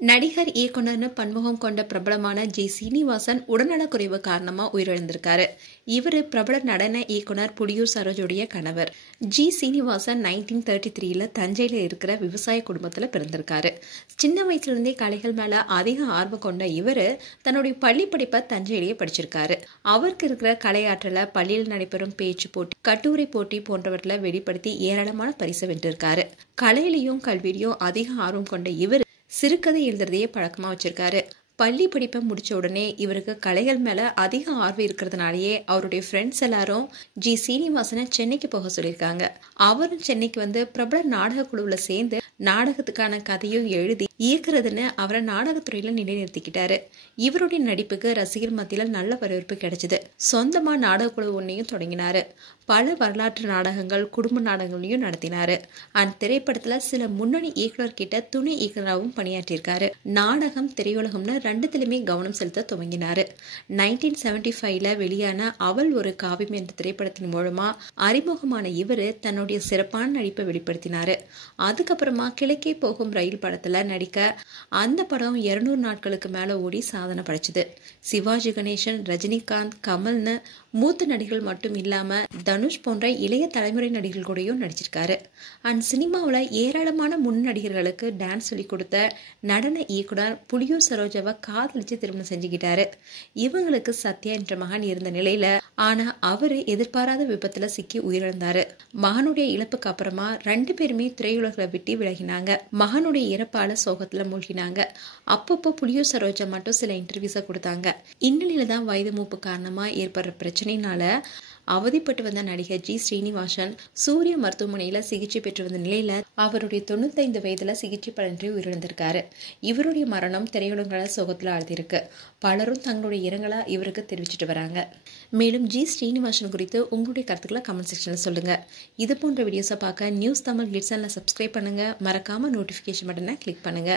நடிகர் இயக்குனர்னு பன்முகம் கொண்ட பிரபலமான ஜி சீனிவாசன் உடல்நலக்குறைவு காரணமா உயிரிழந்திருக்காரு. இவரு பிரபல நடன இயக்குனர் புலியூர் சரோஜுடைய கணவர். ஜி சீனிவாசன் 1933 தஞ்சையில இருக்கிற விவசாய குடும்பத்துல பிறந்திருக்காரு. சின்ன வயசுல இருந்தே கலைகள் மேல அதிக ஆர்வம் கொண்ட இவரு தன்னுடைய பள்ளி படிப்பை தஞ்சையிலேயே படிச்சிருக்காரு. அவருக்கு இருக்கிற கலையாற்றல பள்ளியில் நடைபெறும் பேச்சு போட்டி, கட்டுரை போட்டி போன்றவற்றை வெளிப்படுத்தி ஏராளமான பரிசு வென்றிருக்காரு. கலையிலையும் கல்வியிலையும் அதிக ஆர்வம் கொண்ட இவர் சிறுகதை எழுதுறதையே பழக்கமா வச்சிருக்காரு. பள்ளி படிப்பை முடிச்ச உடனே இவருக்கு கலைகள் மேல அதிக ஆர்வம் இருக்கிறதுனாலயே அவருடைய ஃப்ரெண்ட்ஸ் எல்லாரும் ஜி சீனிவாசனை சென்னைக்கு போக சொல்லியிருக்காங்க. அவரும் சென்னைக்கு வந்து பிரபல நாடக குழுவுல சேர்ந்து நாடகத்துக்கான கதையும் எழுதி இயக்குறதுன்னு அவரை நாடகத்துறையில நிலைநிறுத்திக்கிட்டாரு. இவருடைய நடிப்புக்கு ரசிகர் மத்தியில நல்ல வரவேற்பு கிடைச்சது. சொந்தமா நாடக குழு ஒன்னையும் தொடங்கினாரு. பல வரலாற்று நாடகங்கள், குடும்ப நாடகங்களையும் நடத்தினாரு. அந்த திரைப்படத்துல சில முன்னணி இயக்குனர் கிட்ட துணை இயக்குனராகவும் பணியாற்றியிருக்காரு. நாடகம், திரையுலகம்னு ரெண்டுத்திலுமே கவனம் செலுத்த துவங்கினாரு. 1975 வெளியான அவள் ஒரு காவியம் என்ற திரைப்படத்தின் மூலமா அறிமுகமான இவரு தன்னுடைய சிறப்பான நடிப்பை வெளிப்படுத்தினாரு. அதுக்கப்புறமா கிழக்கே போகும் ரயில் படத்துல நடிக்க அந்த படம் 200 நாட்களுக்கு மேல ஓடி சாதனை படைச்சது. சிவாஜி கணேசன், ரஜினிகாந்த், கமல்னு மூத்த நடிகர்கள் மட்டும் இல்லாம தனுஷ் போன்ற இளைய தலைமுறை நடிகர்கள் கூடயும் நடிச்சிருக்காரு. அண்ட் சினிமாவில் ஏராளமான முன் நடிகர்களுக்கு டான்ஸ் சொல்லி கொடுத்த நடன இயக்குனர் புலியூர் சரோஜாவை காதலிச்சு திருமணம் செஞ்சுக்கிட்டாரு. இவங்களுக்கு சத்யா என்ற மகன் இருந்த நிலையில ஆனா அவரு எதிர்பாராத விபத்துல சிக்கி உயிரிழந்தாரு. மகனுடைய இழப்புக்கு அப்புறமா 2 பேருமே திரையுலகளை விட்டு விலகினாங்க. மகனுடைய இறப்பால சோகத்துல மூழ்கினாங்க. அப்பப்போ புலியூர் சரோஜா மட்டும் சில இன்டர்வியூஸை கொடுத்தாங்க. இந்நிலையில தான் வயது மூப்பு காரணமா ஏற்படுற பிரச்சனையினால அவதிப்பட்டு வந்த நடிகர் ஜி ஸ்ரீனிவாசன் சூரிய மருத்துவமனையில சிகிச்சை பெற்று வந்த நிலையில அவருடைய 95 வயதுல சிகிச்சை பலனின்றி உயிரிழந்திருக்காரு. இவருடைய மரணம் திரையுலகள சோகத்துல ஆழ்த்திருக்கு. பலரும் தங்களுடைய இரங்கலா இவருக்கு தெரிவிச்சிட்டு வராங்க. மேலும் ஜி ஸ்ரீனிவாசன் குறித்து உங்களுடைய கருத்துக்களை கமெண்ட் செக்ஷன்ல சொல்லுங்க. இது போன்ற வீடியோஸை பார்க்க நியூஸ் தமிழ் கிளிட்ஸ் சேனலை சப்ஸ்கிரைப் பண்ணுங்க. மறக்காம நோட்டிபிகேஷன் பட்டனை கிளிக் பண்ணுங்க.